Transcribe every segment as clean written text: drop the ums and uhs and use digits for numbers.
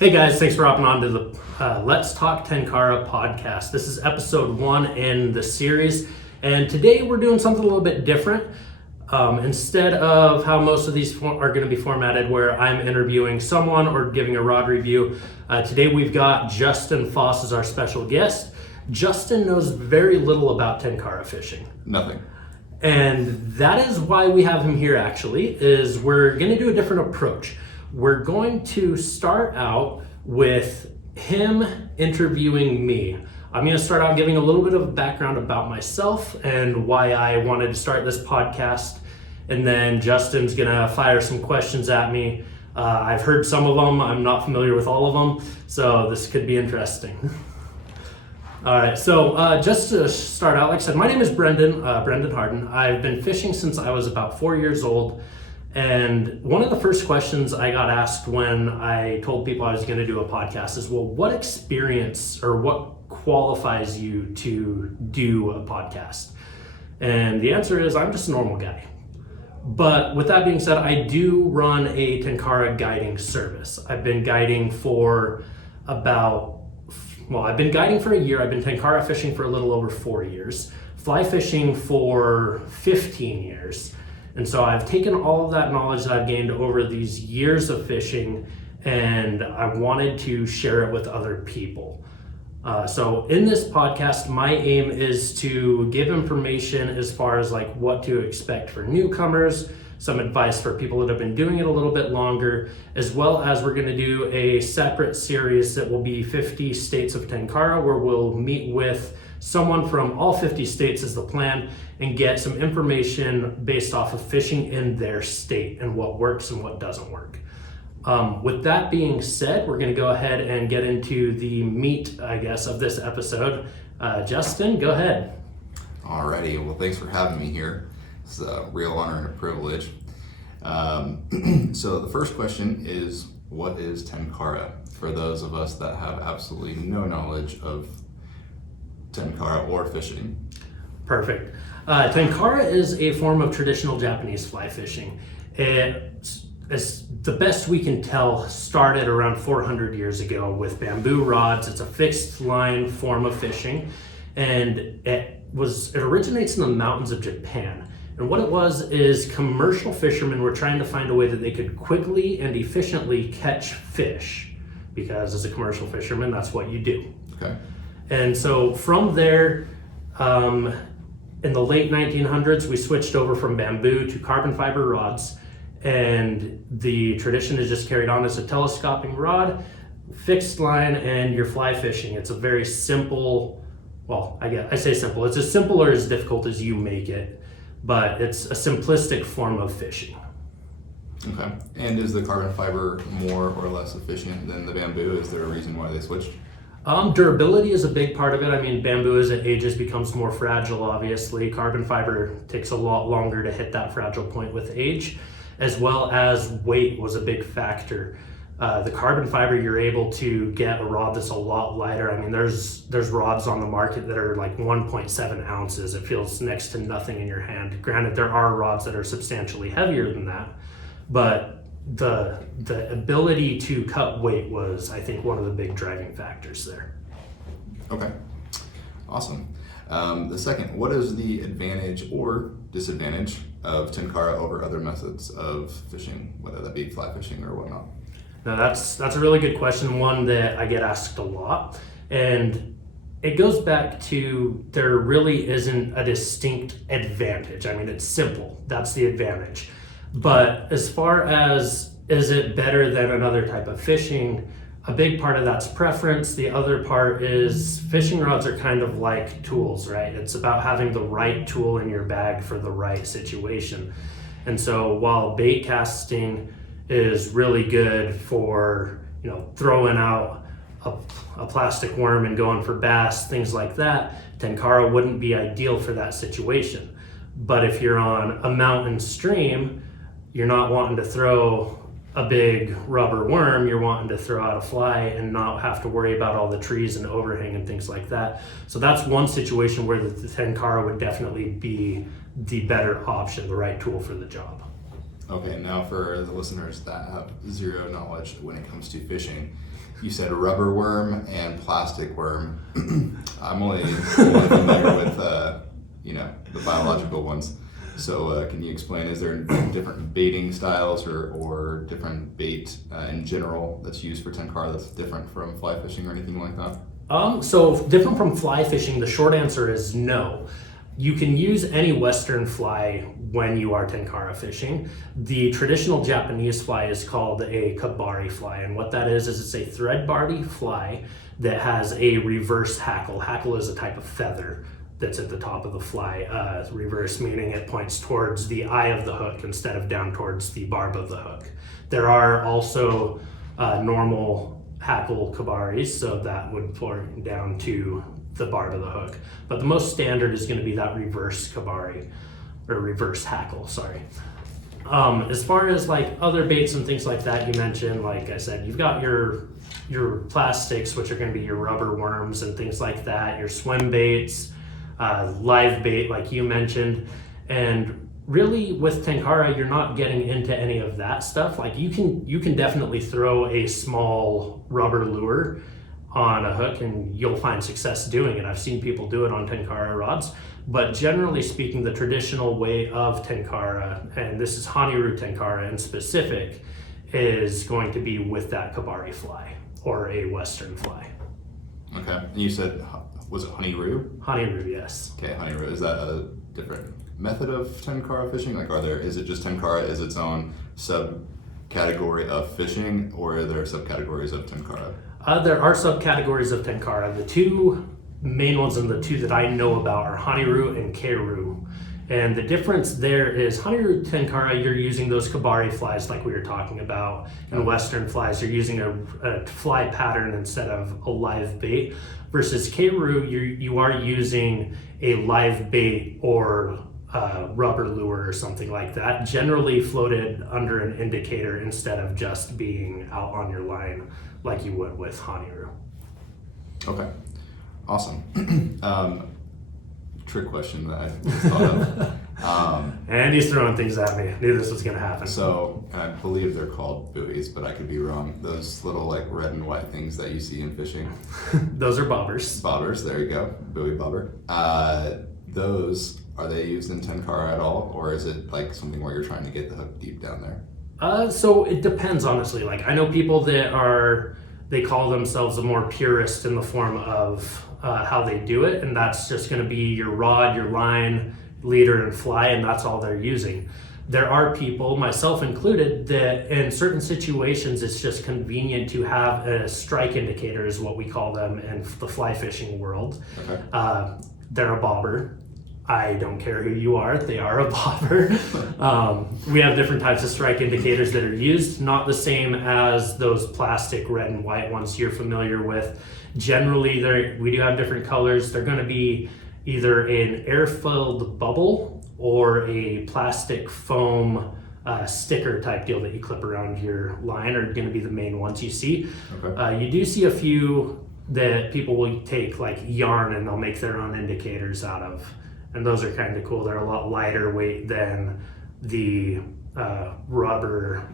Hey guys, thanks for hopping on to the Let's Talk Tenkara podcast. This is episode 1 in the series, and today we're doing something a little bit different. Instead of how most of these are going to be formatted, where I'm interviewing someone or giving a rod review, today we've got Justin Foss as our special guest. Justin knows very little about Tenkara fishing. Nothing. And that is why we have him here actually, is we're going to do a different approach. We're going to start out with him interviewing me. I'm going to start out giving a little bit of background about myself and why I wanted to start this podcast. And then Justin's going to fire some questions at me. I've heard some of them. I'm not familiar with all of them. So this could be interesting. All right, so just to start out, like I said, my name is Brenden Harden. I've been fishing since I was about 4 years old. And one of the first questions I got asked when I told people I was going to do a podcast is, well, what experience or what qualifies you to do a podcast? And the answer is, I'm just a normal guy. But with that being said, I do run a Tenkara guiding service. I've been guiding for I've been guiding for a year. I've been Tenkara fishing for a little over 4 years, fly fishing for 15 years. And so I've taken all of that knowledge that I've gained over these years of fishing, and I wanted to share it with other people. So in this podcast, my aim is to give information as far as like what to expect for newcomers, some advice for people that have been doing it a little bit longer, as well as we're going to do a separate series that will be 50 states of Tenkara, where we'll meet with someone from all 50 states is the plan, and get some information based off of fishing in their state and what works and what doesn't work. With that being said, we're going to go ahead and get into the meat, I guess, of this episode. Justin, go ahead. Alrighty, well, thanks for having me here. It's a real honor and a privilege. So the first question is, what is Tenkara? For those of us that have absolutely no knowledge of Tenkara or fishing. Perfect. Tenkara is a form of traditional Japanese fly fishing. It, as the best we can tell, started around 400 years ago with bamboo rods. It's a fixed line form of fishing, and it originates in the mountains of Japan. And what it was is commercial fishermen were trying to find a way that they could quickly and efficiently catch fish, because as a commercial fisherman, that's what you do. Okay. And so from there, in the late 1900s, we switched over from bamboo to carbon fiber rods, and the tradition is just carried on as a telescoping rod, fixed line, and you're fly fishing. It's a very simple, well, I say simple. It's as simple or as difficult as you make it, but it's a simplistic form of fishing. Okay. And is the carbon fiber more or less efficient than the bamboo? Is there a reason why they switched? Durability is a big part of it. I mean, bamboo as it ages becomes more fragile, obviously. Carbon fiber takes a lot longer to hit that fragile point with age, as well as weight was a big factor. The carbon fiber, you're able to get a rod that's a lot lighter. I mean, there's rods on the market that are like 1.7 ounces. It feels next to nothing in your hand. Granted, there are rods that are substantially heavier than that, but the ability to cut weight was, I think, one of the big driving factors there. Okay, awesome. The second, what is the advantage or disadvantage of Tenkara over other methods of fishing, whether that be fly fishing or whatnot? Now that's a really good question, one that I get asked a lot, and it goes back to there really isn't a distinct advantage. I mean, it's simple, that's the advantage. But as far as is it better than another type of fishing, a big part of that's preference. The other part is fishing rods are kind of like tools, right? It's about having the right tool in your bag for the right situation. And so while bait casting is really good for, throwing out a plastic worm and going for bass, things like that, Tenkara wouldn't be ideal for that situation. But if you're on a mountain stream, you're not wanting to throw a big rubber worm, you're wanting to throw out a fly and not have to worry about all the trees and overhang and things like that. So that's one situation where the Tenkara would definitely be the better option, the right tool for the job. Okay, now for the listeners that have zero knowledge when it comes to fishing, you said rubber worm and plastic worm. I'm only familiar with the biological ones. So can you explain, is there different baiting styles or different bait in general that's used for tenkara that's different from fly fishing or anything like that? So different from fly fishing, the short answer is no. You can use any Western fly when you are tenkara fishing. The traditional Japanese fly is called a kabari fly, and what that is it's a thread body fly that has a reverse hackle. Hackle is a type of feather that's at the top of the fly. Reverse meaning it points towards the eye of the hook instead of down towards the barb of the hook. There are also normal hackle kabaris, so that would point down to the barb of the hook. But the most standard is going to be that reverse kabari, or reverse hackle, sorry. As far as like other baits and things like that you mentioned, like I said, you've got your plastics, which are going to be your rubber worms and things like that, your swim baits, live bait like you mentioned, and really with tenkara you're not getting into any of that stuff. Like you can definitely throw a small rubber lure on a hook and you'll find success doing it. I've seen people do it on tenkara rods, but generally speaking the traditional way of tenkara, and this is Haniru tenkara in specific, is going to be with that kabari fly or a Western fly. Okay, and you said, was it Haniru? Haniru, yes. Okay, Haniru, is that a different method of tenkara fishing? Like, is it just tenkara is its own subcategory of fishing, or are there subcategories of tenkara? There are subcategories of tenkara. The two main ones and the two that I know about are Haniru and Keiru. And the difference there is Haniru tenkara, you're using those kabari flies like we were talking about, and Western flies, you're using a fly pattern instead of a live bait. Versus Keiru, you are using a live bait or rubber lure or something like that, generally floated under an indicator instead of just being out on your line like you would with Haniru. Okay, awesome. Trick question that I thought of. And he's throwing things at me. I knew this was going to happen. So, I believe they're called buoys, but I could be wrong. Those little like red and white things that you see in fishing. Those are bobbers. Bobbers, there you go. Buoy bobber. Those, are they used in tenkara at all? Or is it like something where you're trying to get the hook deep down there? So it depends, honestly. Like I know people that they call themselves a more purist in the form of how they do it, and that's just going to be your rod, your line, leader, and fly, and that's all they're using. There are people, myself included, that in certain situations it's just convenient to have a strike indicator, is what we call them in the fly fishing world. Okay. They're a bobber. I don't care who you are, they are a bobber. We have different types of strike indicators that are used, not the same as those plastic red and white ones you're familiar with. Generally, we do have different colors. They're going to be either an air-filled bubble or a plastic foam sticker type deal that you clip around your line are going to be the main ones you see. Okay. You do see a few that people will take like yarn and they'll make their own indicators out of. And those are kind of cool. They're a lot lighter weight than the rubber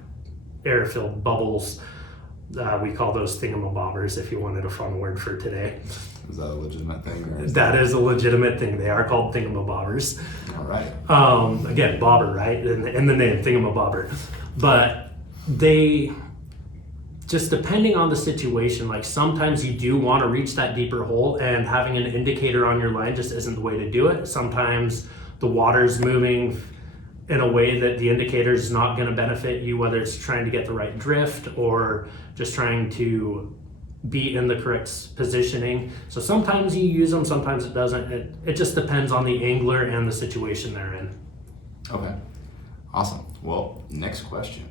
air-filled bubbles. We call those thingamabobbers, if you wanted a fun word for today. Is that a legitimate thing? That is a legitimate thing. They are called thingamabobbers. All right. Again, bobber, right? In the name, thingamabobber. But they, just depending on the situation, like sometimes you do want to reach that deeper hole, and having an indicator on your line just isn't the way to do it. Sometimes the water's moving in a way that the indicator is not going to benefit you, whether it's trying to get the right drift or just trying to be in the correct positioning. So sometimes you use them, sometimes it doesn't. It just depends on the angler and the situation they're in. Okay, awesome. Well, next question.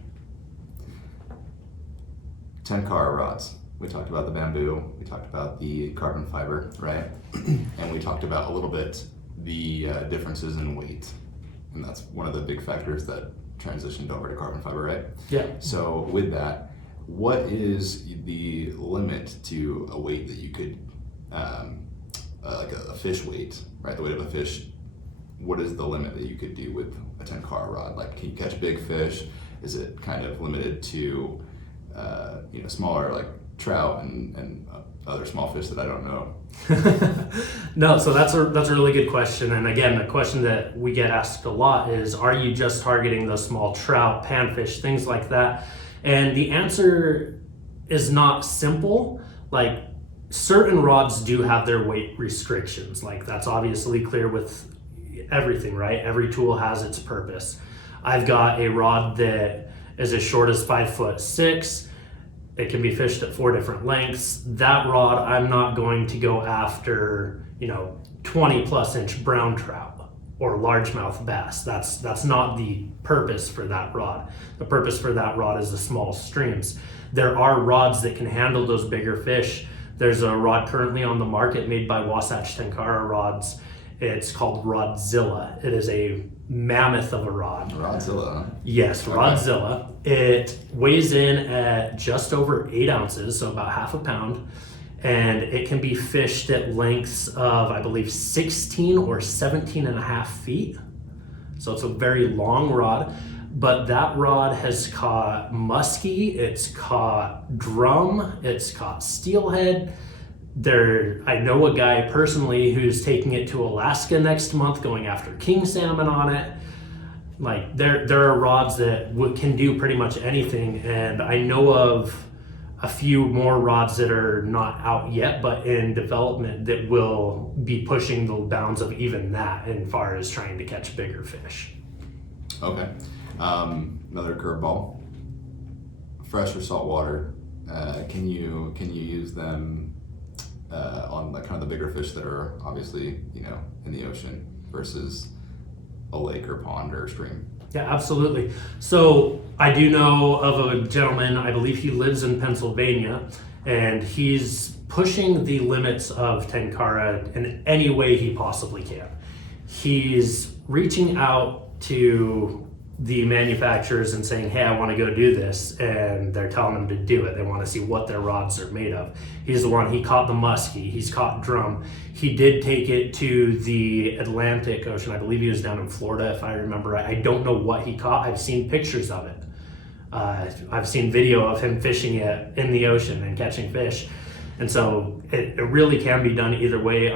Tenkara rods. We talked about the bamboo, we talked about the carbon fiber, right? And we talked about a little bit the differences in weight. And that's one of the big factors that transitioned over to carbon fiber, right? Yeah. So with that, what is the limit to a weight that you could, like a fish weight, right? The weight of a fish what is the limit that you could do with a Tenkara rod? Like, can you catch big fish? Is it kind of limited to smaller like trout and other small fish that I don't know? No, so that's a really good question. And again, a question that we get asked a lot is, are you just targeting those small trout, panfish, things like that? And the answer is not simple. Like, certain rods do have their weight restrictions. Like, that's obviously clear with everything, right? Every tool has its purpose. I've got a rod that is as short as 5'6". It can be fished at 4 different lengths. That rod, I'm not going to go after, 20 plus inch brown trout or largemouth bass. That's not the purpose for that rod. The purpose for that rod is the small streams. There are rods that can handle those bigger fish. There's a rod currently on the market made by Wasatch Tenkara Rods. It's called Rodzilla. It is a mammoth of a rod. Rodzilla. Yes, Rodzilla. It weighs in at just over 8 ounces, so about half a pound, and it can be fished at lengths of, I believe, 16 or 17 and a half feet. So it's a very long rod, but that rod has caught muskie, it's caught drum, it's caught steelhead. I know a guy personally who's taking it to Alaska next month, going after king salmon on it. Like, there are rods that can do pretty much anything, and I know of a few more rods that are not out yet, but in development, that will be pushing the bounds of even that, as far as trying to catch bigger fish. Okay. Another curveball. Fresh or salt water. Can you use them on like kind of the bigger fish that are obviously in the ocean versus a lake or pond or stream? Yeah, absolutely. So I do know of a gentleman, I believe he lives in Pennsylvania, and he's pushing the limits of Tenkara in any way he possibly can. He's reaching out to the manufacturers and saying, hey, I want to go do this, and they're telling him to do it. They want to see what their rods are made of. He's the one, he caught the muskie, he's caught drum. He did take it to the Atlantic Ocean. I believe he was down in Florida, if I remember right. I don't know what he caught. I've seen pictures of it. I've seen video of him fishing it in the ocean and catching fish. And so it really can be done either way.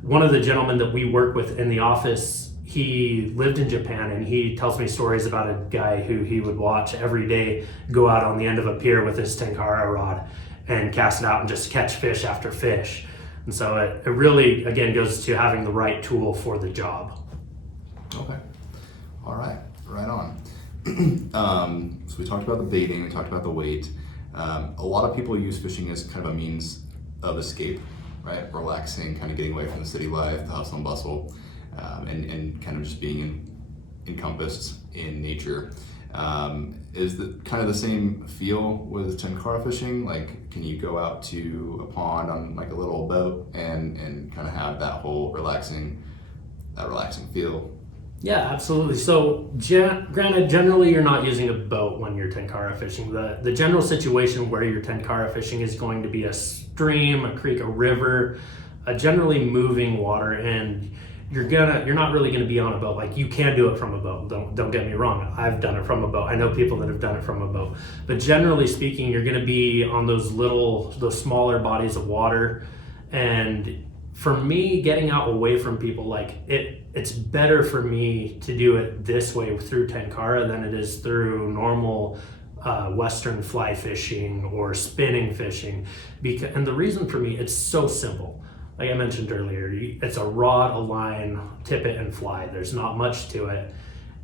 One of the gentlemen that we work with in the office, he lived in Japan, and he tells me stories about a guy who he would watch every day go out on the end of a pier with his Tenkara rod and cast it out and just catch fish after fish. And so it really, again, goes to having the right tool for the job. Okay. All right. Right on. So we talked about the baiting, we talked about the weight. A lot of people use fishing as kind of a means of escape, right? Relaxing, kind of getting away from the city life, the hustle and bustle. And kind of just being encompassed in nature. Is the kind of the same feel with Tenkara fishing? Like, can you go out to a pond on like a little boat and kind of have that whole relaxing feel? Yeah, absolutely. So granted, generally you're not using a boat when you're Tenkara fishing. The general situation where you're Tenkara fishing is going to be a stream, a creek, a river, a generally moving water, and you're not really gonna be on a boat. Like, you can do it from a boat. Don't get me wrong. I've done it from a boat. I know people that have done it from a boat. But generally speaking, you're gonna be on those smaller bodies of water. And for me, getting out away from people, like it's better for me to do it this way through Tenkara than it is through normal Western fly fishing or spinning fishing. And the reason for me, it's so simple. Like I mentioned earlier, it's a rod, a line, tippet, and fly. There's not much to it.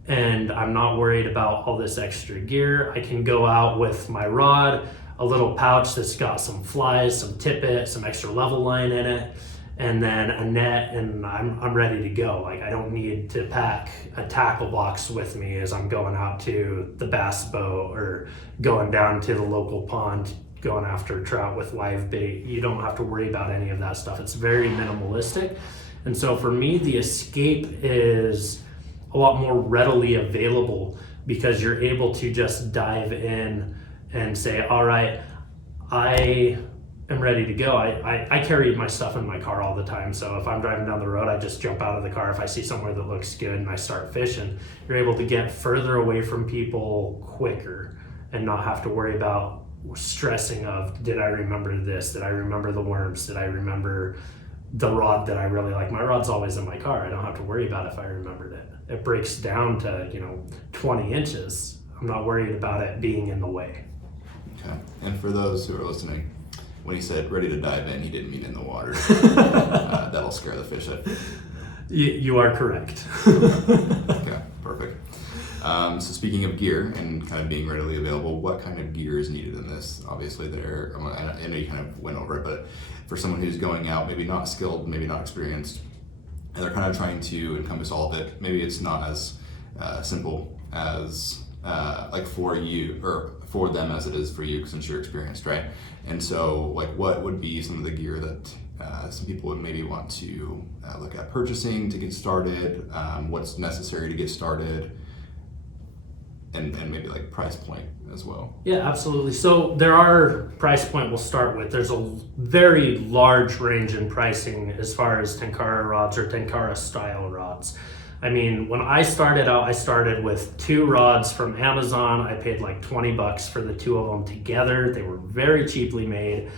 And I'm not worried about all this extra gear. I can go out with my rod, a little pouch that's got some flies, some tippet, some extra level line in it, and then a net, and I'm ready to go. Like, I don't need to pack a tackle box with me as I'm going out to the bass boat or going down to the local pond going after trout with live bait. You don't have to worry about any of that stuff. It's very minimalistic. And so for me, the escape is a lot more readily available because you're able to just dive in and say, all right, I am ready to go, I carry my stuff in my car all the time. So if I'm driving down the road, I just jump out of the car if I see somewhere that looks good and I start fishing. You're able to get further away from people quicker and not have to worry about stressing of, did I remember this? Did I remember the worms? Did I remember the rod that I really like? My rod's always in my car. I don't have to worry about if I remembered it. It breaks down to 20 inches. I'm not worried about it being in the way. Okay. And for those who are listening, when he said ready to dive in, he didn't mean in the water. That'll scare the fish. You are correct. Okay, perfect. So speaking of gear and kind of being readily available, what kind of gear is needed in this? Obviously, I know you kind of went over it, but for someone who's going out, maybe not skilled, maybe not experienced, and they're kind of trying to encompass all of it, maybe it's not as simple as like for you or for them as it is for you, since you're experienced, right? And so, like, what would be some of the gear that some people would maybe want to look at purchasing to get started? What's necessary to get started? And maybe like price point as well. Yeah, absolutely. So there are price point we'll start with. There's a very large range in pricing as far as Tenkara rods or Tenkara style rods. I mean, when I started out, I started with 2 rods from Amazon. I paid like $20 for the 2 of them together. They were very cheaply made.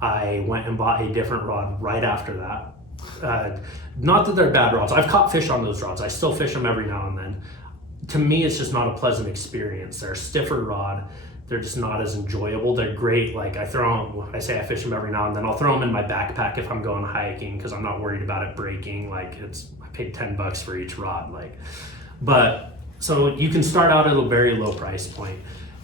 I went and bought a different rod right after that. Not that they're bad rods. I've caught fish on those rods. I still fish them every now and then. To me, it's just not a pleasant experience. They're a stiffer rod. They're just not as enjoyable. They're great. Like I fish them every now and then. I'll throw them in my backpack if I'm going hiking because I'm not worried about it breaking. I paid $10 for each rod. But so you can start out at a very low price point.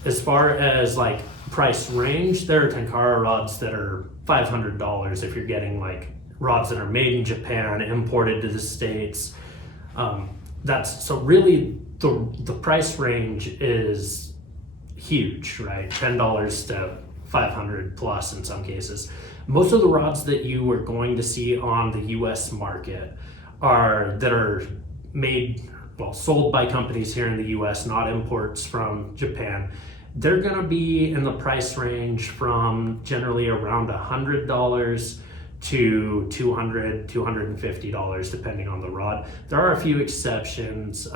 As far as like price range, there are Tenkara rods that are $500 if you're getting like rods that are made in Japan, imported to the States. So really the price range is huge, right? $10 to $500 plus in some cases. Most of the rods that you are going to see on the US market are made, sold by companies here in the US, not imports from Japan. They're gonna be in the price range from generally around $100 to $200, $250 depending on the rod. There are a few exceptions.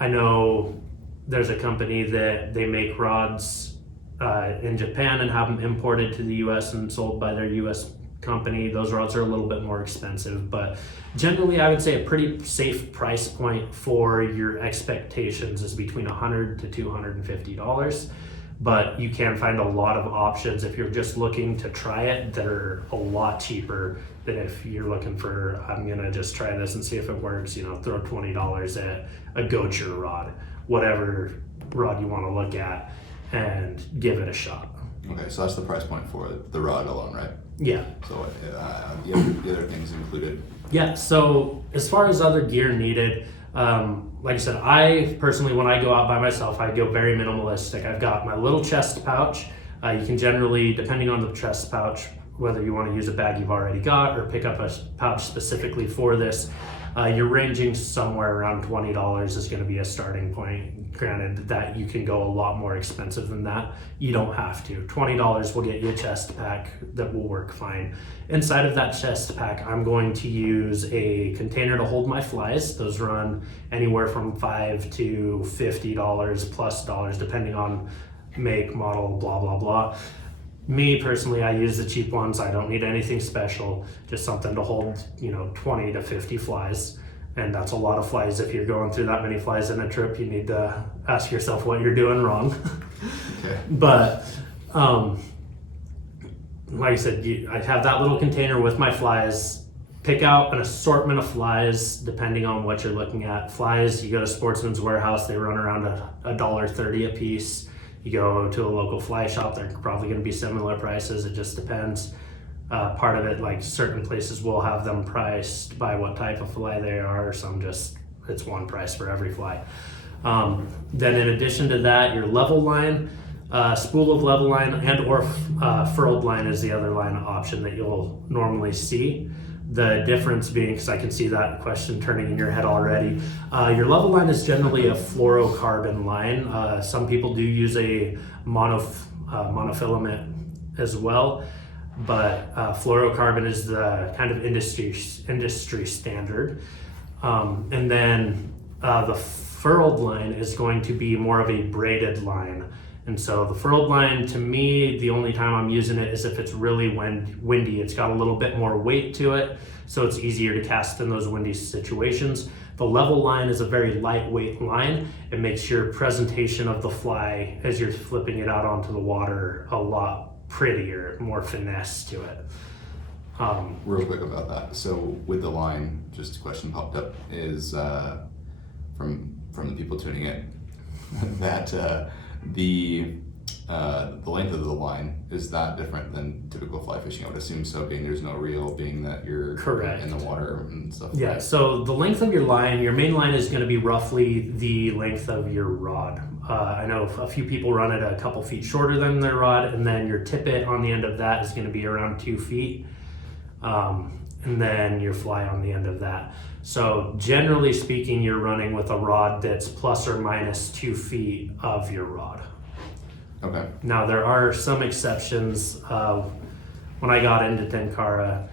I know there's a company that they make rods in Japan and have them imported to the US and sold by their US company. Those rods are a little bit more expensive, but generally I would say a pretty safe price point for your expectations is between $100 to $250. But you can find a lot of options if you're just looking to try it that are a lot cheaper than if you're looking for, I'm gonna just try this and see if it works, throw $20 at a Gocher rod, whatever rod you wanna look at, and give it a shot. Okay, so that's the price point for the rod alone, right? Yeah. So the other things included? Yeah, so as far as other gear needed, like I said, I personally, when I go out by myself, I go very minimalistic. I've got my little chest pouch. You can generally, depending on the chest pouch, whether you want to use a bag you've already got or pick up a pouch specifically for this, you're ranging somewhere around $20 is going to be a starting point. Granted that you can go a lot more expensive than that. You don't have to. $20 will get you a chest pack that will work fine. Inside of that chest pack, I'm going to use a container to hold my flies. Those run anywhere from $5 to $50 plus dollars, depending on make, model, blah, blah, blah. Me personally, I use the cheap ones. I don't need anything special, just something to hold, 20 to 50 flies. And that's a lot of flies. If you're going through that many flies in a trip, you need to ask yourself what you're doing wrong. Okay. But like I said, I have that little container with my flies. Pick out an assortment of flies depending on what you're looking at. Flies, you go to Sportsman's Warehouse, they run around $1.30 a piece. You go to a local fly shop, they're probably going to be similar prices. It just depends. Part of it, like certain places will have them priced by what type of fly they are, or some just, it's one price for every fly. Then in addition to that, your level line, spool of level line and or furled line is the other line option that you'll normally see. The difference being, because I can see that question turning in your head already, your level line is generally a fluorocarbon line. Some people do use a monofilament as well. but fluorocarbon is the kind of industry standard. And then the furled line is going to be more of a braided line. And so the furled line, to me, the only time I'm using it is if it's really windy. It's got a little bit more weight to it, so it's easier to cast in those windy situations. The level line is a very lightweight line. It makes your presentation of the fly as you're flipping it out onto the water a lot prettier, more finesse to it. Real quick about that. So with the line, just a question popped up, is from the people tuning in, that the length of the line, is that different than typical fly fishing? I would assume so, being there's no reel, being that you're correct in the water and stuff. Yeah, so the length of your line, your main line is going to be roughly the length of your rod. I know a few people run it a couple feet shorter than their rod, and then your tippet on the end of that is going to be around 2 feet, and then your fly on the end of that. So generally speaking, you're running with a rod that's plus or minus 2 feet of your rod. Okay. Now there are some exceptions. When I got into Tenkara,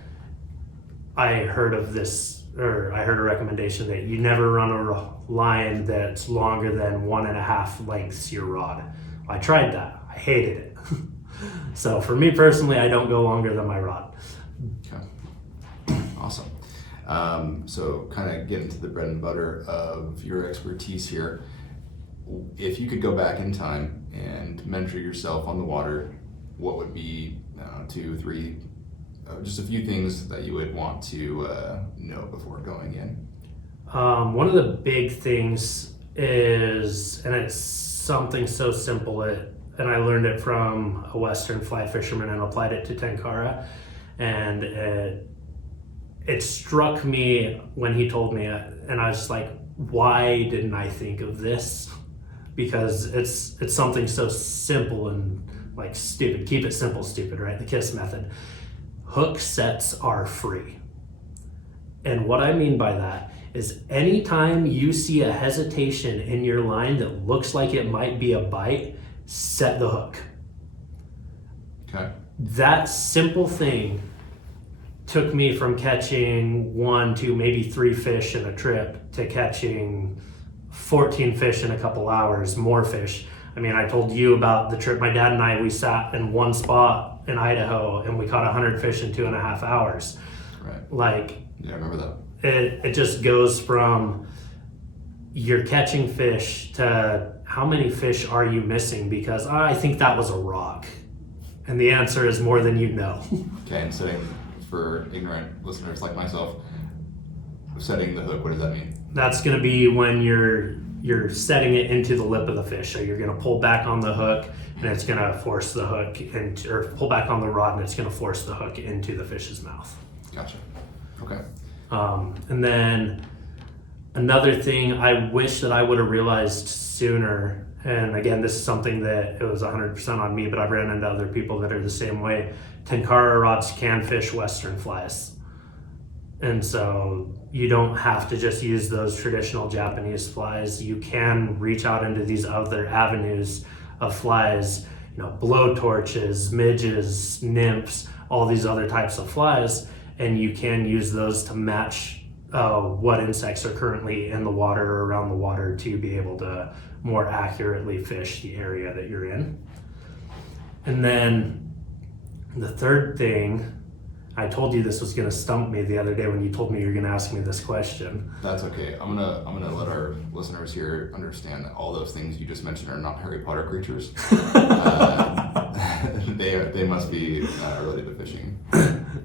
I heard a recommendation that you never run a line that's longer than 1.5 lengths your rod. I tried that. I hated it. So for me personally, I don't go longer than my rod. Okay. Awesome. So kind of getting to the bread and butter of your expertise here. If you could go back in time and mentor yourself on the water, what would be 2, 3, just a few things that you would want to know before going in? One of the big things is, and it's something so simple, and I learned it from a Western fly fisherman and applied it to Tenkara, and it struck me when he told me it, and I was just like, why didn't I think of this? Because it's something so simple and like stupid. Keep it simple, stupid, right? The KISS method. Hook sets are free. And what I mean by that is anytime you see a hesitation in your line that looks like it might be a bite, set the hook. Okay. That simple thing took me from catching 1 to maybe 3 fish in a trip to catching 14 fish in a couple hours, more fish. I mean, I told you about the trip. My dad and I, we sat in one spot in Idaho and we caught 100 fish in 2.5 hours. Right. Like, yeah, I remember that. It just goes from you're catching fish to how many fish are you missing because I think that was a rock. And the answer is more than you know. Okay, and setting, for ignorant listeners like myself, setting the hook, what does that mean? That's going to be when you're setting it into the lip of the fish. So you're going to pull back on the hook and it's going to force the hook or pull back on the rod and it's going to force the hook into the fish's mouth. Gotcha. Okay. And then another thing I wish that I would have realized sooner, and again, this is something that it was 100% on me, but I've ran into other people that are the same way. Tenkara rods can fish Western flies. And so you don't have to just use those traditional Japanese flies. You can reach out into these other avenues of flies, blowtorches, midges, nymphs, all these other types of flies, and you can use those to match what insects are currently in the water or around the water to be able to more accurately fish the area that you're in. And then the third thing, I told you this was going to stump me the other day when you told me you were going to ask me this question. That's okay. I'm gonna let our listeners here understand that all those things you just mentioned are not Harry Potter creatures. They must be related to fishing.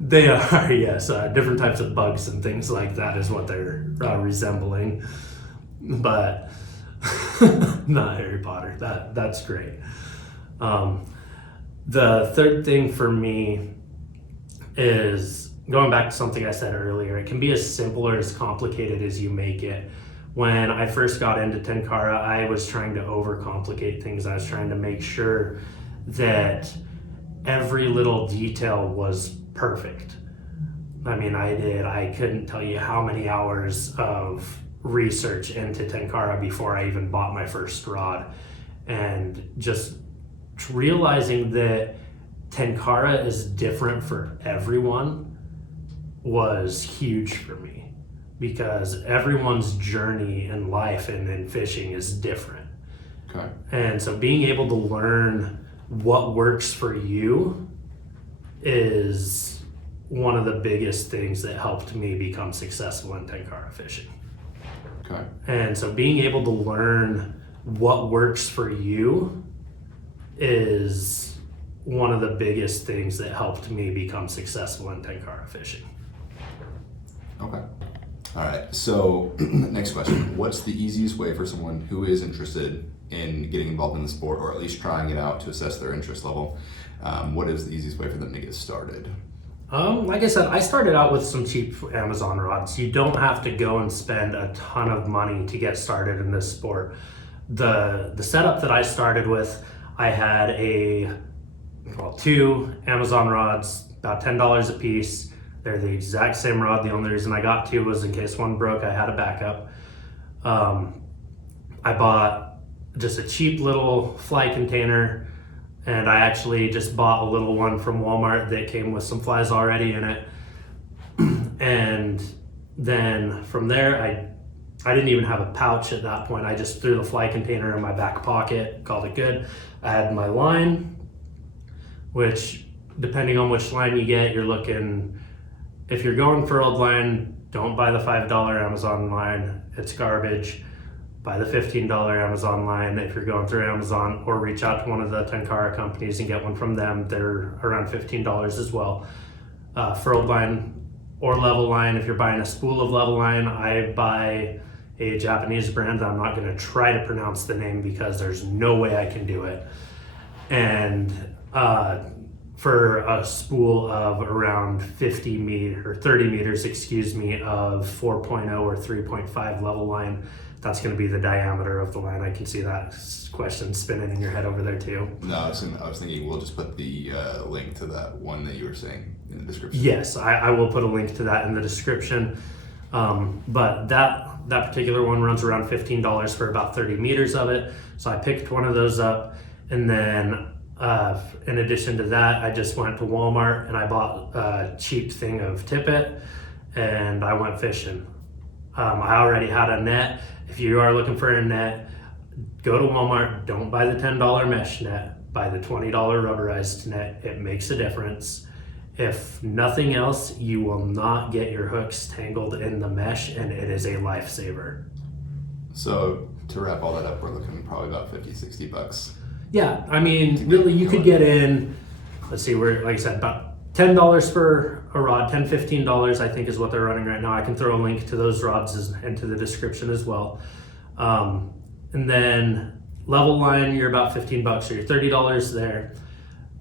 They are, yes. Different types of bugs and things like that is what they're resembling. But not Harry Potter. That's great. The third thing for me is going back to something I said earlier. It can be as simple or as complicated as you make it. When I first got into Tenkara, I was trying to overcomplicate things. I was trying to make sure that every little detail was perfect. I mean, I couldn't tell you how many hours of research into Tenkara before I even bought my first rod. And just realizing that Tenkara is different for everyone was huge for me, because everyone's journey in life and in fishing is different. Okay. And so being able to learn what works for you is one of the biggest things that helped me become successful in Tenkara fishing. Okay. And so being able to learn what works for you is one of the biggest things that helped me become successful in Tenkara fishing. Okay. All right. So next question. What's the easiest way for someone who is interested in getting involved in the sport, or at least trying it out to assess their interest level? What is the easiest way for them to get started? Like I said, I started out with some cheap Amazon rods. You don't have to go and spend a ton of money to get started in this sport. The setup that I started with, I had two Amazon rods, about $10 a piece. They're the exact same rod. The only reason I got two was in case one broke, I had a backup. I bought just a cheap little fly container, and I actually just bought a little one from Walmart that came with some flies already in it. And then from there, I didn't even have a pouch at that point. I just threw the fly container in my back pocket, called it good. I had my line, which depending on which line you get, you're looking, if you're going for old line, don't buy the $5 Amazon line. It's garbage. Buy the $15 Amazon line if you're going through Amazon, or reach out to one of the Tenkara companies and get one from them. They're around $15 as well. For old line or level line, if you're buying a spool of level line, I buy a Japanese brand. I'm not going to try to pronounce the name because there's no way I can do it. And for a spool of around 30 meters, of 4.0 or 3.5 level line, that's going to be the diameter of the line. I can see that question spinning in your head over there too. No, I was thinking we'll just put the link to that one that you were saying in the description. Yes, I will put a link to that in the description. But that particular one runs around $15 for about 30 meters of it. So I picked one of those up, and then in addition to that, I just went to Walmart and I bought a cheap thing of tippet, and I went fishing. I already had a net. If you are looking for a net, go to Walmart. Don't buy the $10 mesh net. Buy the $20 rubberized net. It makes a difference. If nothing else, you will not get your hooks tangled in the mesh, and it is a lifesaver. So to wrap all that up, we're looking probably about $50-$60. Yeah, I mean, really, you could get in, let's see, we're, like I said, about $10 for a rod, $10-$15 I think is what they're running right now. I can throw a link to those rods into the description as well. And then level line, you're about $15, so you're $30 there.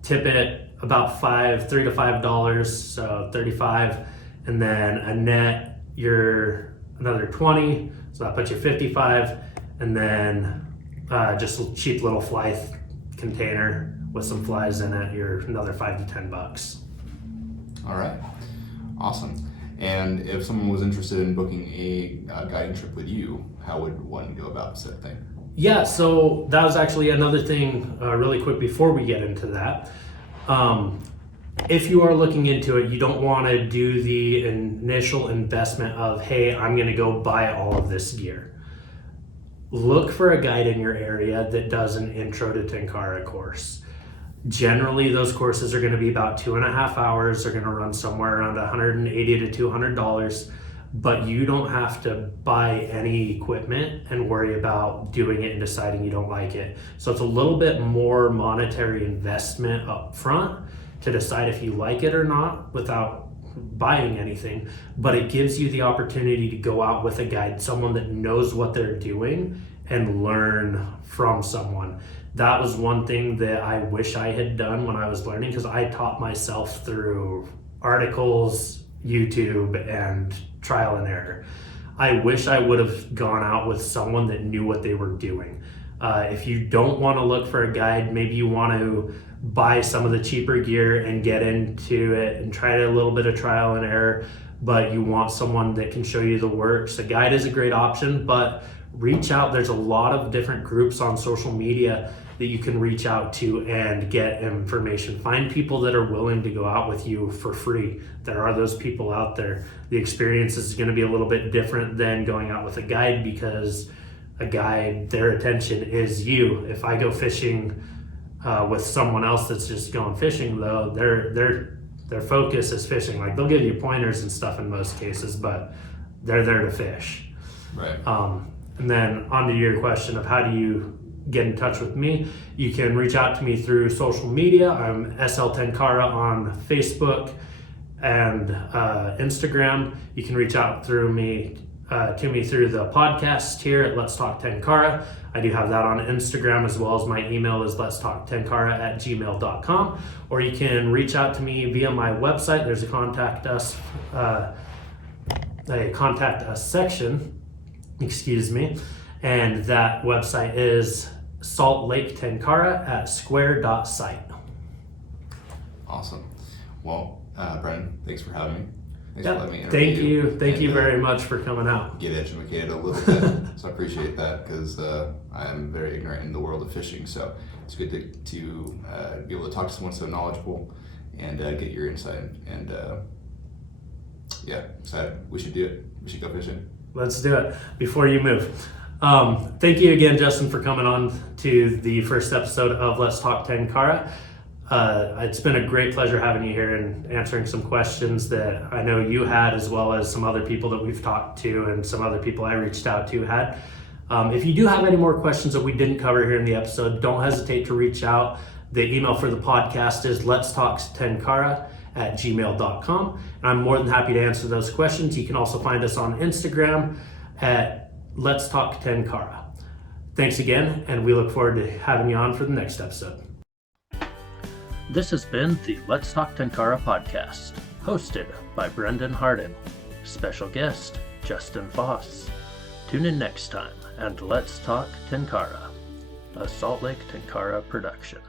Tippet, about $3 to $5, so $35. And then a net, you're another $20, so that puts you $55. And then just a cheap little fly container with some flies in it, you're another $5 to $10. All right, awesome. And if someone was interested in booking a guiding trip with you, how would one go about said thing? Yeah, so that was actually another thing really quick before we get into that. If you are looking into it, you don't want to do the initial investment of, hey, I'm going to go buy all of this gear. Look for a guide in your area that does an intro to Tenkara course. Generally, those courses are going to be about 2.5 hours. They're going to run somewhere around $180 to $200, but you don't have to buy any equipment and worry about doing it and deciding you don't like it. So it's a little bit more monetary investment up front to decide if you like it or not without buying anything, but it gives you the opportunity to go out with a guide, someone that knows what they're doing, and learn from someone. That was one thing that I wish I had done when I was learning, because I taught myself through articles, YouTube, and trial and error. I wish I would have gone out with someone that knew what they were doing. If you don't want to look for a guide, maybe you want to buy some of the cheaper gear and get into it and try a little bit of trial and error, but you want someone that can show you the works. A guide is a great option, but reach out. There's a lot of different groups on social media that you can reach out to and get information. Find people that are willing to go out with you for free. There are those people out there. The experience is going to be a little bit different than going out with a guide, because a guide, their attention is you. If I go fishing with someone else that's just going fishing, though, their focus is fishing. Like, they'll give you pointers and stuff in most cases, but they're there to fish. Right. And then on to your question of how do you get in touch with me, you can reach out to me through social media. I'm SL Tenkara on Facebook and Instagram. You can reach out to me through the podcast here at Let's Talk Tenkara. I do have that on Instagram, as well as my email is letstalktenkara@gmail.com. Or you can reach out to me via my website. There's a contact us section, and that website is saltlaketenkara@square.site. Awesome. Well, Brenden, thanks for having me. Thanks for letting me interview. Thank you very much for coming out. Get educated a little bit. So I appreciate that, because I am very ignorant in the world of fishing. So it's good to be able to talk to someone so knowledgeable and get your insight. And excited. We should do it. We should go fishing. Let's do it before you move. Thank you again, Justin, for coming on to the first episode of Let's Talk Tenkara. It's been a great pleasure having you here and answering some questions that I know you had, as well as some other people that we've talked to and some other people I reached out to had. If you do have any more questions that we didn't cover here in the episode, don't hesitate to reach out. The email for the podcast is letstalktenkara@gmail.com. And I'm more than happy to answer those questions. You can also find us on Instagram at Let's Talk Tenkara. Thanks again, and we look forward to having you on for the next episode. This has been the Let's Talk Tenkara podcast, hosted by Brenden Harden. Special guest, Justin Foss. Tune in next time, and Let's Talk Tenkara, a Salt Lake Tenkara production.